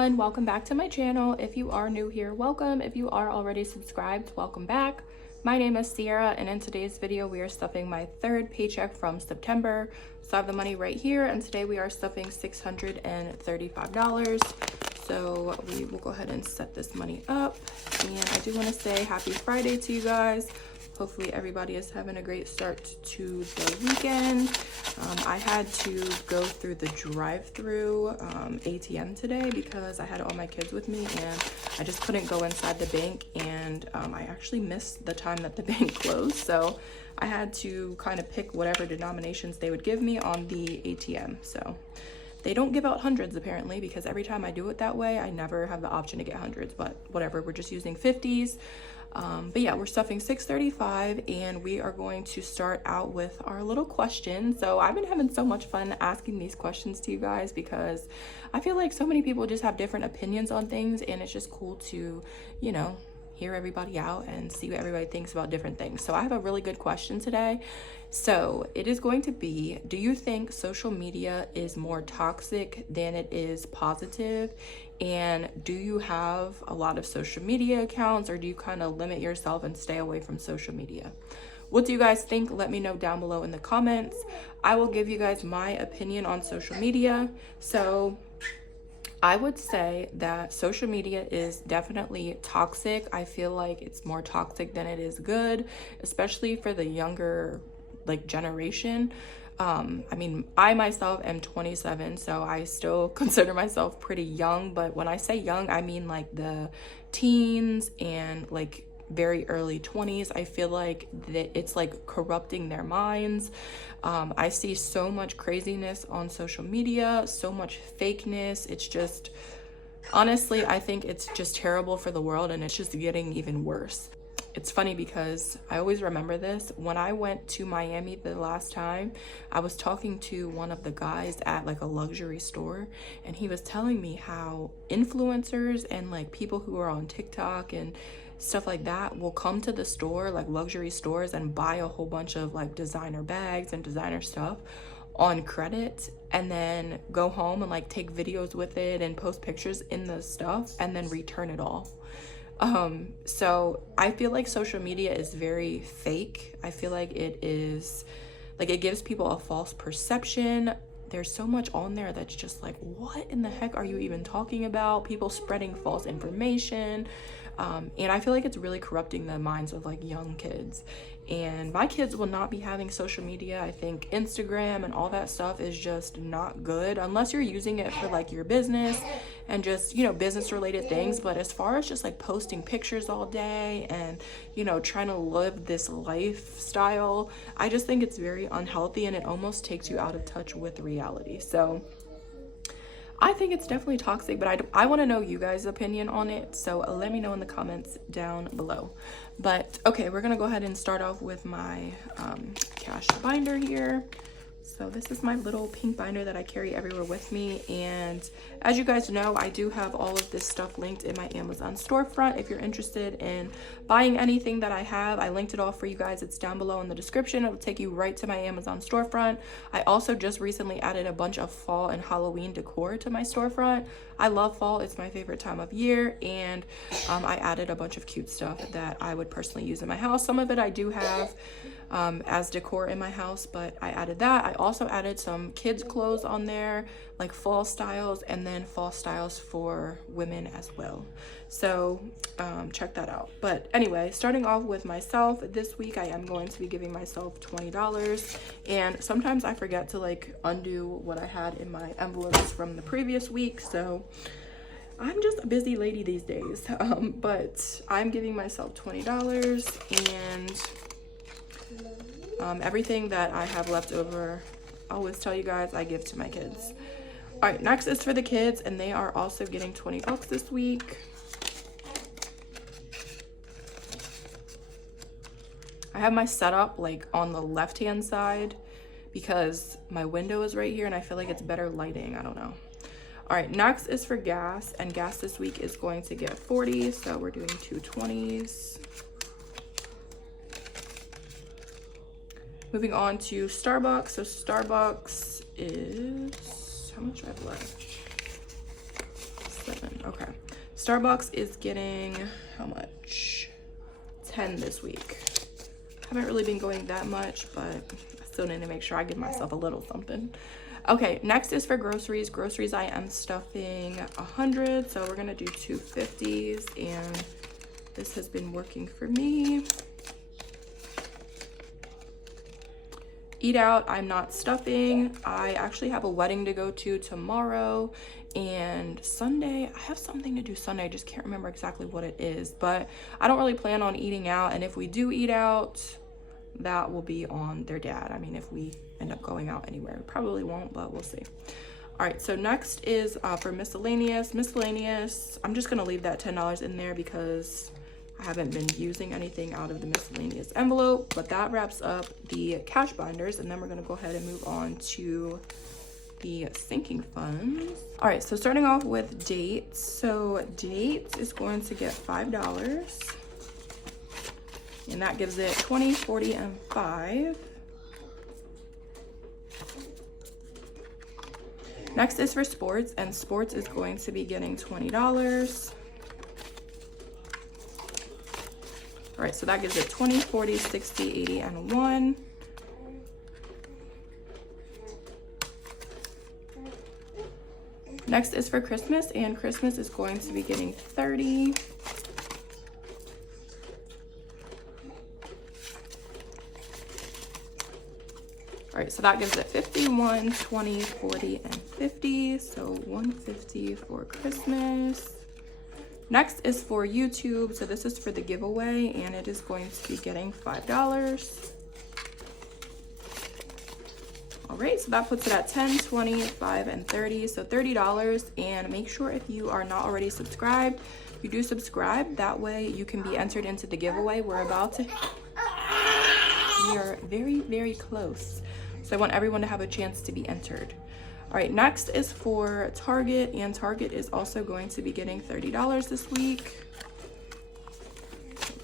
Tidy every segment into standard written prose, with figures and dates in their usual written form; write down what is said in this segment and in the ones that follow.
everyone, welcome back to my channel. If you are new here, welcome. If you are already subscribed, welcome back. My name is Sierra, and in today's video we are stuffing my third paycheck from September. So I have the money right here, and today we are stuffing $635. So we will go ahead and set this money up, and I do want to say happy Friday to you guys. Hopefully everybody is having a great start to the weekend. I had to go through the drive-through ATM today because I had all my kids with me and I just couldn't go inside the bank, and I actually missed the time that the bank closed. So I had to kind of pick whatever denominations they would give me on the ATM. So they don't give out hundreds apparently, because every time I do it that way, I never have the option to get hundreds, but whatever, we're just using 50s. But yeah, we're stuffing 635, and we are going to start out with our little question. So I've been having so much fun asking these questions to you guys because I feel like so many people just have different opinions on things, and it's just cool to, you know, hear everybody out and see what everybody thinks about different things. So I have a really good question today. So it is going to be, do you think social media is more toxic than it is positive? And do you have a lot of social media accounts, or do you kind of limit yourself and stay away from social media? What do you guys think? Let me know down below in the comments. I will give you guys my opinion on social media. So I would say that social media is definitely toxic. I feel like it's more toxic than it is good, especially for the younger generation. I mean, I myself am 27, so I still consider myself pretty young, but when I say young, I mean like the teens and like very early 20s. I feel like that it's like corrupting their minds. I see so much craziness on social media, so much fakeness. It's just, honestly, I think it's just terrible for the world, and it's just getting even worse. It's funny because I always remember this. When I went to Miami the last time, I was talking to one of the guys at like a luxury store, and he was telling me how influencers and like people who are on TikTok and stuff like that will come to the store, like luxury stores, and buy a whole bunch of like designer bags and designer stuff on credit, and then go home and like take videos with it and post pictures in the stuff and then return it all. So I feel like social media is very fake. I feel like it is like, it gives people a false perception. There's so much on there that's just like, what in the heck are you even talking about? People spreading false information. And I feel like it's really corrupting the minds of like young kids. And my kids will not be having social media. I think Instagram and all that stuff is just not good unless you're using it for like your business and just, you know, business related things. But as far as just like posting pictures all day and, you know, trying to live this lifestyle, I just think it's very unhealthy, and it almost takes you out of touch with reality. So I think it's definitely toxic, but I want to know you guys' opinion on it. So let me know in the comments down below. But okay, we're going to go ahead and start off with my cash binder here. So this is my little pink binder that I carry everywhere with me. And as you guys know, I do have all of this stuff linked in my Amazon storefront. If you're interested in buying anything that I have, I linked it all for you guys. It's down below in the description. It'll take you right to my Amazon storefront. I also just recently added a bunch of fall and Halloween decor to my storefront. I love fall. It's my favorite time of year. And I added a bunch of cute stuff that I would personally use in my house. Some of it I do have as decor in my house, but I added that. I also added some kids clothes on there, like fall styles, and then fall styles for women as well. So check that out. But anyway, starting off with myself, this week I am going to be giving myself $20, and sometimes I forget to like undo what I had in my envelopes from the previous week, so I'm just a busy lady these days. But I'm giving myself $20, and everything that I have left over, I always tell you guys, I give to my kids. All right, next is for the kids, and they are also getting $20 this week. I have my setup like on the left hand side because my window is right here, and I feel like it's better lighting. I don't know. All right, next is for gas, and gas this week is going to get 40, so we're doing 2 20s. Moving on to Starbucks. So Starbucks is, how much do I have left? 7. Okay. Starbucks is getting how much? 10 this week. Haven't really been going that much, but I still need to make sure I give myself a little something. Okay, next is for groceries. Groceries, I am stuffing 100, so we're gonna do 250s, and this has been working for me. Eat out, I'm not stuffing. I actually have a wedding to go to tomorrow, and Sunday, I have something to do Sunday. I just can't remember exactly what it is, but I don't really plan on eating out, and if we do eat out, that will be on their dad. I mean, if we end up going out anywhere, we probably won't, but we'll see. All right, so next is for miscellaneous. Miscellaneous, I'm just gonna leave that $10 in there because I haven't been using anything out of the miscellaneous envelope, but that wraps up the cash binders, and then we're gonna go ahead and move on to the sinking funds. All right, so starting off with dates. So dates is going to get $5, and that gives it 20, 40, and 5. Next is for sports, and sports is going to be getting $20. All right, so that gives it 20, 40, 60, 80, and 1. Next is for Christmas, and Christmas is going to be getting 30. All right, so that gives it 51, 20, 40, and 50. So 150 for Christmas. Next is for YouTube. So this is for the giveaway, and it is going to be getting $5. All right, so that puts it at 10, 20, 5, and 30. So $30. And make sure if you are not already subscribed, you do subscribe. That way you can be entered into the giveaway. We are very, very close. So I want everyone to have a chance to be entered. All right, next is for Target, and Target is also going to be getting $30 this week.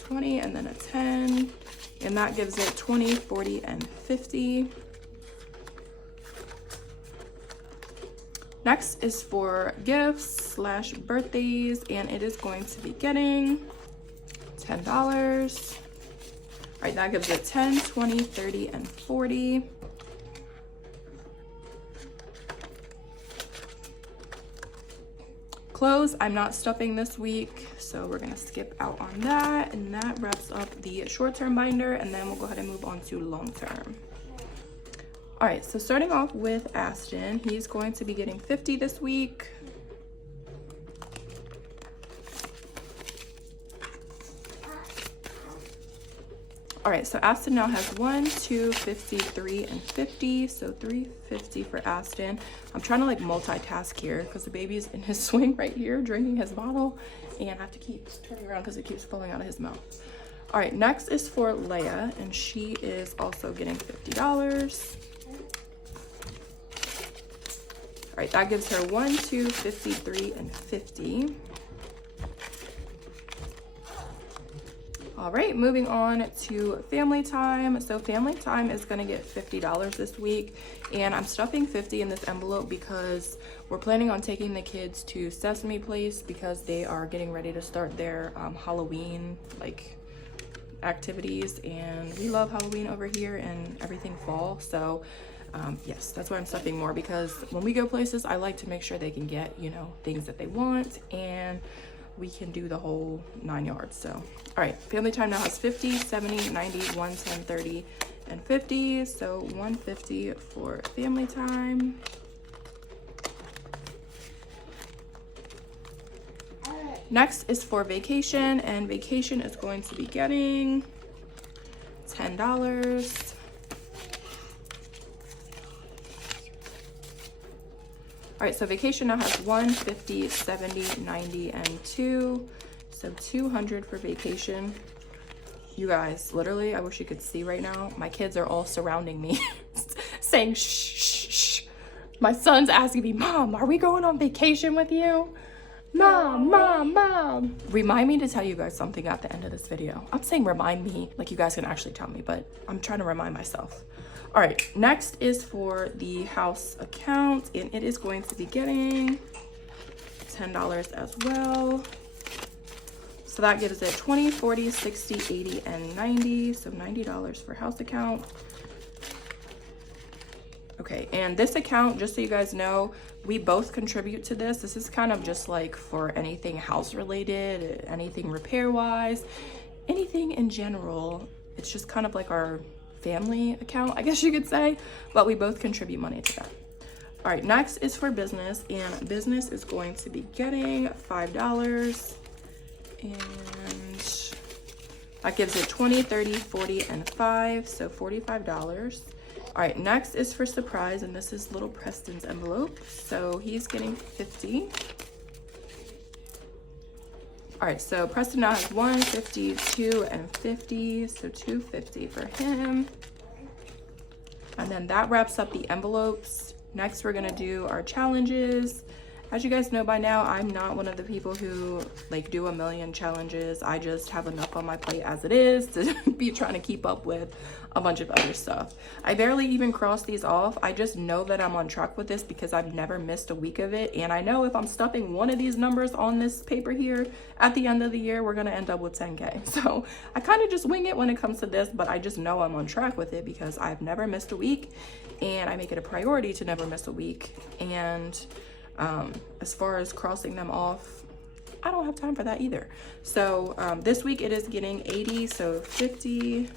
20 and then a 10, and that gives it 20, 40, and 50. Next is for gifts / birthdays, and it is going to be getting $10. All right, that gives it 10, 20, 30, and 40. Clothes, I'm not stuffing this week, so we're gonna skip out on that, and that wraps up the short-term binder, and then we'll go ahead and move on to long-term. All right, so starting off with Aston, he's going to be getting 50 this week. All right, so Aston now has 1, 2, 50, 3, and 50. So 350 for Aston. I'm trying to like multitask here because the baby's in his swing right here drinking his bottle, and I have to keep turning around because it keeps falling out of his mouth. All right, next is for Leia, and she is also getting $50. All right, that gives her 1, 2, 50, 3, and 50. All right, moving on to family time. So family time is gonna get $50 this week, and I'm stuffing 50 in this envelope because we're planning on taking the kids to Sesame Place because they are getting ready to start their Halloween like activities, and we love Halloween over here and everything fall. So yes, that's why I'm stuffing more, because when we go places, I like to make sure they can get, you know, things that they want, and we can do the whole 9 yards. So all right, family time now has 50, 70, 90, 110, 30, and 50. So 150 for family time. Next is for vacation, and vacation is going to be getting $10. All right, so vacation now has 1, 50, 70, 90, and 2. So 200 for vacation. You guys, literally, I wish you could see right now. My kids are all surrounding me saying, shh, shh, shh. My son's asking me, Mom, are we going on vacation with you? Mom, Mom, Mom. Remind me to tell you guys something at the end of this video. I'm saying remind me, like you guys can actually tell me, but I'm trying to remind myself. All right, next is for the house account, and it is going to be getting $10 as well. So that gives it 20, 40, 60, 80, and 90. So $90 for house account. Okay, and this account, just so you guys know, we both contribute to this. This is kind of just like for anything house related, anything repair wise, anything in general. It's just kind of like our family account, I guess you could say, but we both contribute money to that. All right, next is for business, and business is going to be getting $5, and that gives it 20, 30, 40, and 5, so $45. All right, next is for surprise, and this is little Preston's envelope, so he's getting 50. All right, so Preston now has 1, 50, 2, and 50, so 250 for him. And then that wraps up the envelopes. Next, we're gonna do our challenges. As you guys know by now, I'm not one of the people who like do a million challenges. I just have enough on my plate as it is to be trying to keep up with a bunch of other stuff. I barely even cross these off. I just know that I'm on track with this because I've never missed a week of it. And I know if I'm stuffing one of these numbers on this paper here, at the end of the year, we're gonna end up with 10K. So I kind of just wing it when it comes to this, but I just know I'm on track with it because I've never missed a week, and I make it a priority to never miss a week. And as far as crossing them off, I don't have time for that either. So this week it is getting 80, so 50,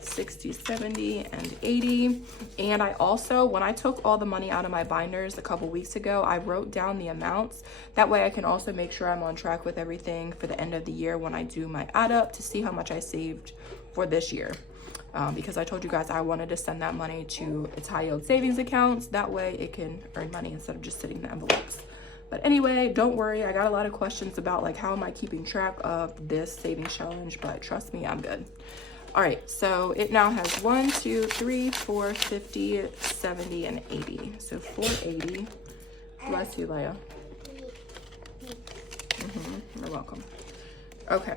60, 70, and 80. And I also, when I took all the money out of my binders a couple weeks ago, I wrote down the amounts. That way I can also make sure I'm on track with everything for the end of the year when I do my add up to see how much I saved for this year. Because I told you guys I wanted to send that money to its high yield savings accounts. That way it can earn money instead of just sitting in the envelopes. But anyway, don't worry. I got a lot of questions about like, how am I keeping track of this savings challenge? But trust me, I'm good. All right, so it now has 1, 2, 3, 4, 50, 70, and 80. So 480. Bless you, Leia. You're welcome. Okay.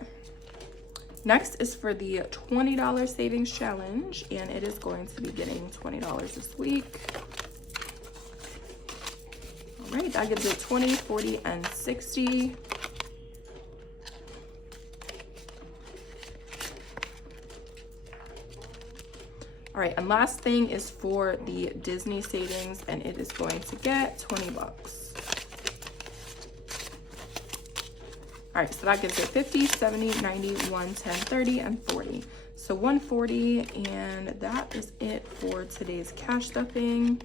Next is for the $20 savings challenge, and it is going to be getting $20 this week. All right, that gives it 20, 40, and 60. All right, and last thing is for the Disney savings, and it is going to get $20. All right, so that gives it 50, 70, 90, 110, 30, and 40. So 140, and that is it for today's cash stuffing.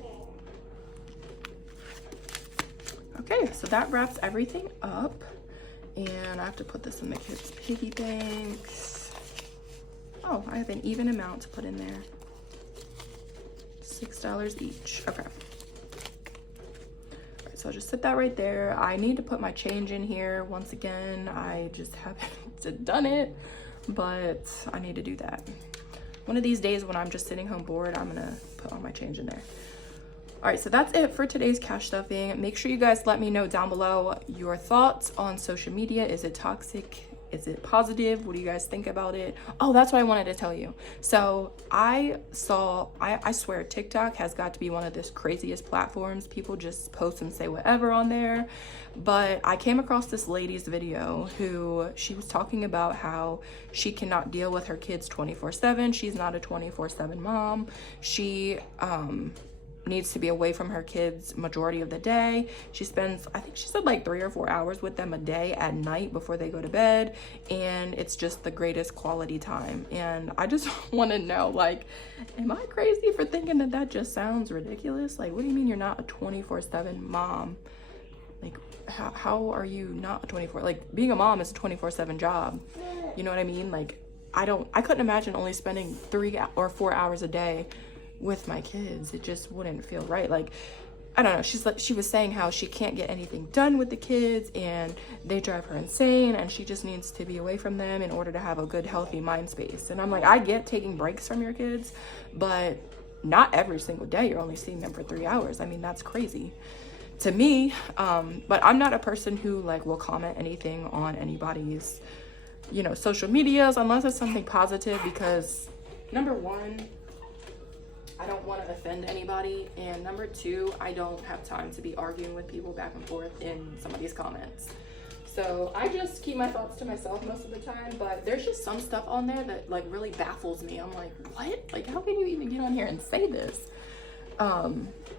Okay, so that wraps everything up. And I have to put this in the kids' piggy banks. Oh, I have an even amount to put in there. $6 each. Okay. So I'll just sit that right there. I need to put my change in here once again. I just haven't done it, but I need to do that. One of these days when I'm just sitting home bored, I'm gonna put all my change in there. All right, so that's it for today's cash stuffing. Make sure you guys let me know down below your thoughts on social media. Is it toxic? Is it positive? What do you guys think about it? Oh, that's what I wanted to tell you. So I swear TikTok has got to be one of the craziest platforms. People just post and say whatever on there. But I came across this lady's video who she was talking about how she cannot deal with her kids 24/7. She's not a 24/7 mom. She needs to be away from her kids majority of the day. She spends, I think she said like 3 or 4 hours with them a day at night before they go to bed, and it's just the greatest quality time. And I just want to know, like, am I crazy for thinking that that just sounds ridiculous? Like, what do you mean you're not a 24/7 mom? Like, how are you not a 24? Like, being a mom is a 24/7 job. You know what I mean? Like, I couldn't imagine only spending 3 or 4 hours a day with my kids. It just wouldn't feel right. Like, I don't know, she was saying how she can't get anything done with the kids and they drive her insane, and she just needs to be away from them in order to have a good healthy mind space. And I'm like, I get taking breaks from your kids, but not every single day you're only seeing them for 3 hours. I mean, that's crazy to me. But I'm not a person who like will comment anything on anybody's, you know, social medias unless it's something positive, because number one, I don't want to offend anybody, and number two, I don't have time to be arguing with people back and forth in some of these comments. So I just keep my thoughts to myself most of the time, but there's just some stuff on there that like really baffles me. I'm like, what? Like, how can you even get on here and say this?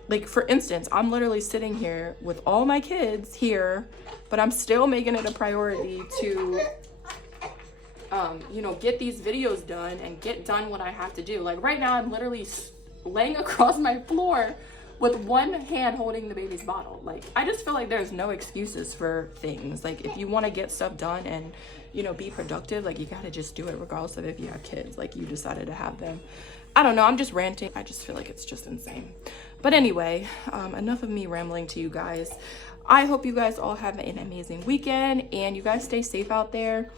Like for instance, I'm literally sitting here with all my kids here, but I'm still making it a priority to, you know, get these videos done and get done what I have to do. Like right now, I'm literally laying across my floor with one hand holding the baby's bottle. Like, I just feel like there's no excuses for things. Like, if you want to get stuff done and, you know, be productive, like, you gotta just do it regardless of if you have kids. Like, you decided to have them. I don't know, I'm just ranting. I just feel like it's just insane. But anyway, enough of me rambling to you guys. I hope you guys all have an amazing weekend, and you guys stay safe out there.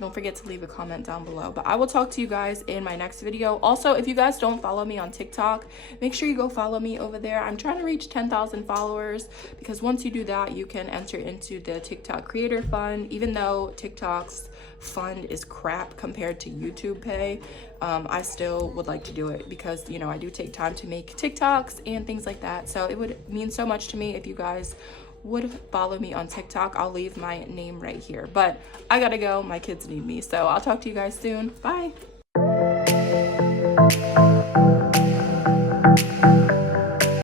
Don't forget to leave a comment down below, but I will talk to you guys in my next video. Also, if you guys don't follow me on TikTok, make sure you go follow me over there. I'm trying to reach 10,000 followers, because once you do that, you can enter into the TikTok creator fund. Even though TikTok's fund is crap compared to YouTube pay, I still would like to do it because, you know, I do take time to make TikToks and things like that. So it would mean so much to me if you guys would follow me on TikTok. I'll leave my name right here, but I gotta go. My kids need me, so I'll talk to you guys soon. Bye.